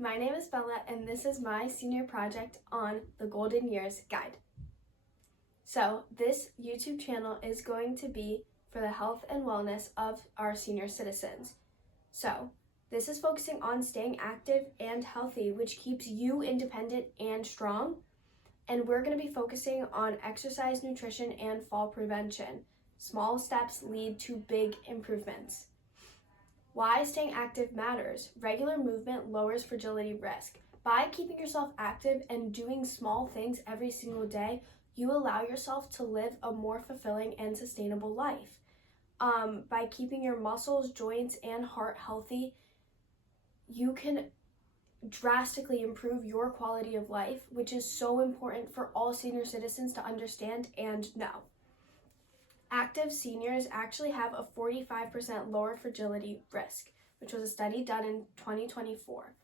my name is Bella and this is my senior project on the Golden Years Guide. So this YouTube channel is going to be for the health and wellness of our senior citizens. So this is focusing on staying active and healthy, which keeps you independent and strong. And we're going to be focusing on exercise, nutrition, and fall prevention. Small steps lead to big improvements. Why staying active matters. Regular movement lowers fragility risk. By keeping yourself active and doing small things every single day, you allow yourself to live a more fulfilling and sustainable life. By keeping your muscles, joints, and heart healthy, you can drastically improve your quality of life, which is so important for all senior citizens to understand and know. Active seniors actually have a 45% lower fragility risk, which was a study done in 2024.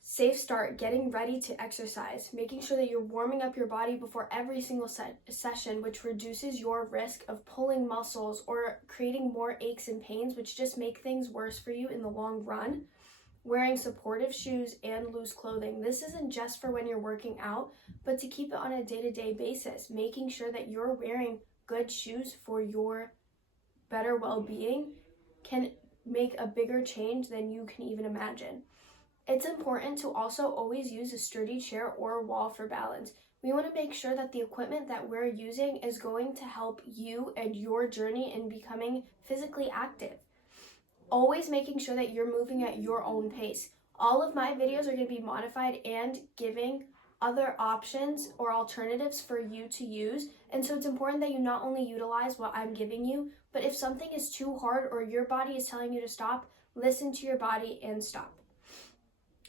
Safe start, getting ready to exercise, making sure that you're warming up your body before every single session, which reduces your risk of pulling muscles or creating more aches and pains, which just make things worse for you in the long run. Wearing supportive shoes and loose clothing. This isn't just for when you're working out, but to keep it on a day-to-day basis, making sure that you're wearing good shoes for your better well-being can make a bigger change than you can even imagine. It's important to also always use a sturdy chair or wall for balance. We want to make sure that the equipment that we're using is going to help you and your journey in becoming physically active. Always making sure that you're moving at your own pace. All of my videos are going to be modified and giving other options or alternatives for you to use. And so it's important that you not only utilize what I'm giving you, but if something is too hard or your body is telling you to stop, listen to your body and stop.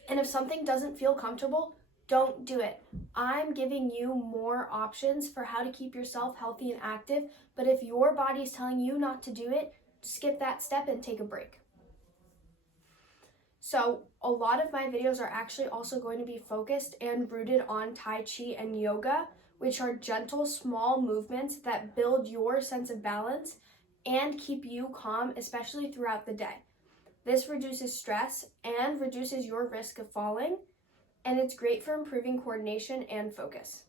And if something doesn't feel comfortable, don't do it. I'm giving you more options for how to keep yourself healthy and active, but if your body is telling you not to do it, skip that step and take a break. So a lot of my videos are actually also going to be focused and rooted on Tai Chi and yoga, which are gentle, small movements that build your sense of balance and keep you calm, especially throughout the day. This reduces stress and reduces your risk of falling, and it's great for improving coordination and focus.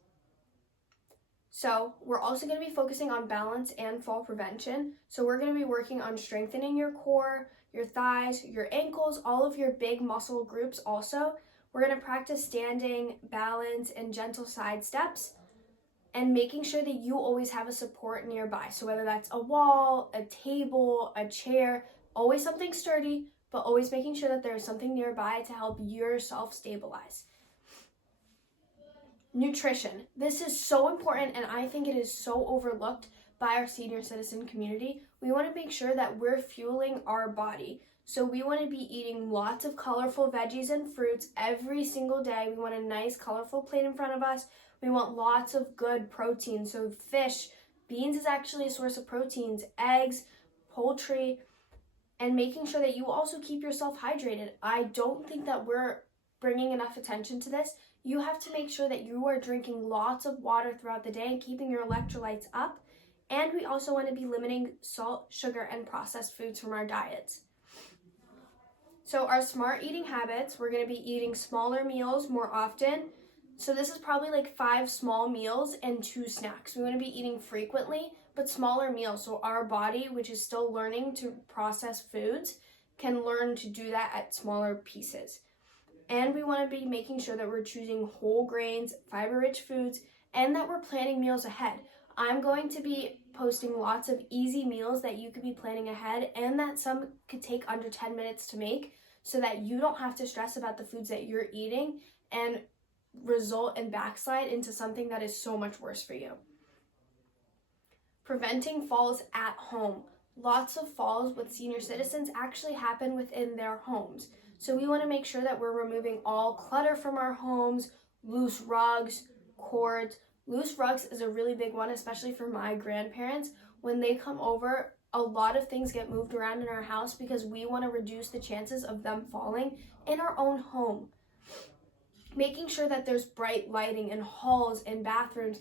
So we're also going to be focusing on balance and fall prevention. So we're going to be working on strengthening your core, your thighs, your ankles, all of your big muscle groups also. We're going to practice standing, balance, and gentle side steps, and making sure that you always have a support nearby. So whether that's a wall, a table, a chair, always something sturdy, but always making sure that there's something nearby to help yourself stabilize. Nutrition. This is so important, and I think it is so overlooked by our senior citizen community. We want to make sure that we're fueling our body. So we want to be eating lots of colorful veggies and fruits every single day. We want a nice colorful plate in front of us. We want lots of good protein. So fish, beans is actually a source of proteins, eggs, poultry, and making sure that you also keep yourself hydrated. I don't think that we're bringing enough attention to this. You have to make sure that you are drinking lots of water throughout the day and keeping your electrolytes up. And we also want to be limiting salt, sugar, and processed foods from our diets. So our smart eating habits, we're going to be eating smaller meals more often. So this is probably like 5 small meals and 2 snacks. We want to be eating frequently, but smaller meals. So our body, which is still learning to process foods, can learn to do that at smaller pieces. And we want to be making sure that we're choosing whole grains, fiber-rich foods, and that we're planning meals ahead. I'm going to be posting lots of easy meals that you could be planning ahead, and that some could take under 10 minutes to make, so that you don't have to stress about the foods that you're eating and result and backslide into something that is so much worse for you. Preventing falls at home. Lots of falls with senior citizens actually happen within their homes. So we want to make sure that we're removing all clutter from our homes, loose rugs, cords. Loose rugs is a really big one, especially for my grandparents. When they come over, a lot of things get moved around in our house because we want to reduce the chances of them falling in our own home. Making sure that there's bright lighting in halls and bathrooms.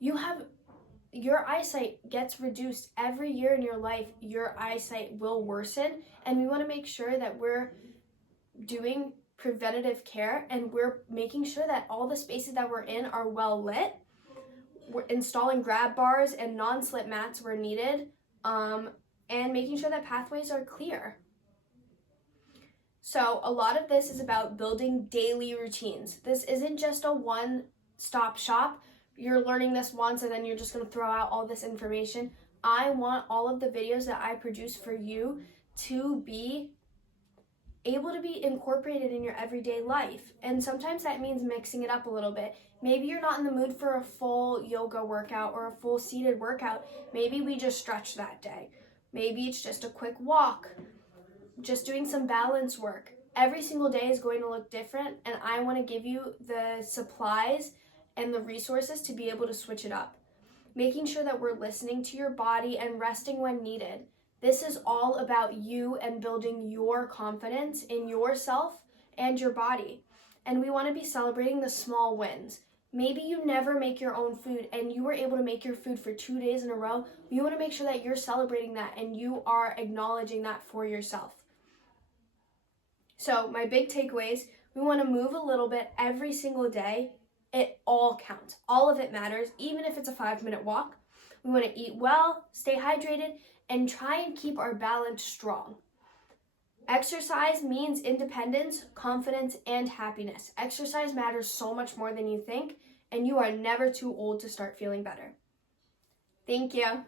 Your eyesight gets reduced every year in your life. Your eyesight will worsen, and we want to make sure that we're doing preventative care, and we're making sure that all the spaces that we're in are well lit. We're installing grab bars and non-slip mats where needed, and making sure that pathways are clear. So a lot of this is about building daily routines. This isn't just a one-stop shop. You're learning this once and then you're just going to throw out all this information. I want all of the videos that I produce for you to be able to be incorporated in your everyday life. And sometimes that means mixing it up a little bit. Maybe you're not in the mood for a full yoga workout or a full seated workout. Maybe we just stretch that day. Maybe it's just a quick walk, just doing some balance work. Every single day is going to look different, and I want to give you the supplies and the resources to be able to switch it up. Making sure that we're listening to your body and resting when needed. This is all about you and building your confidence in yourself and your body. And we want to be celebrating the small wins. Maybe you never make your own food and you were able to make your food for 2 days in a row. We want to make sure that you're celebrating that and you are acknowledging that for yourself. So my big takeaways, we want to move a little bit every single day. It all counts. All of it matters, even if it's a 5-minute walk. We want to eat well, stay hydrated, and try and keep our balance strong. Exercise means independence, confidence, and happiness. Exercise matters so much more than you think, and you are never too old to start feeling better. Thank you.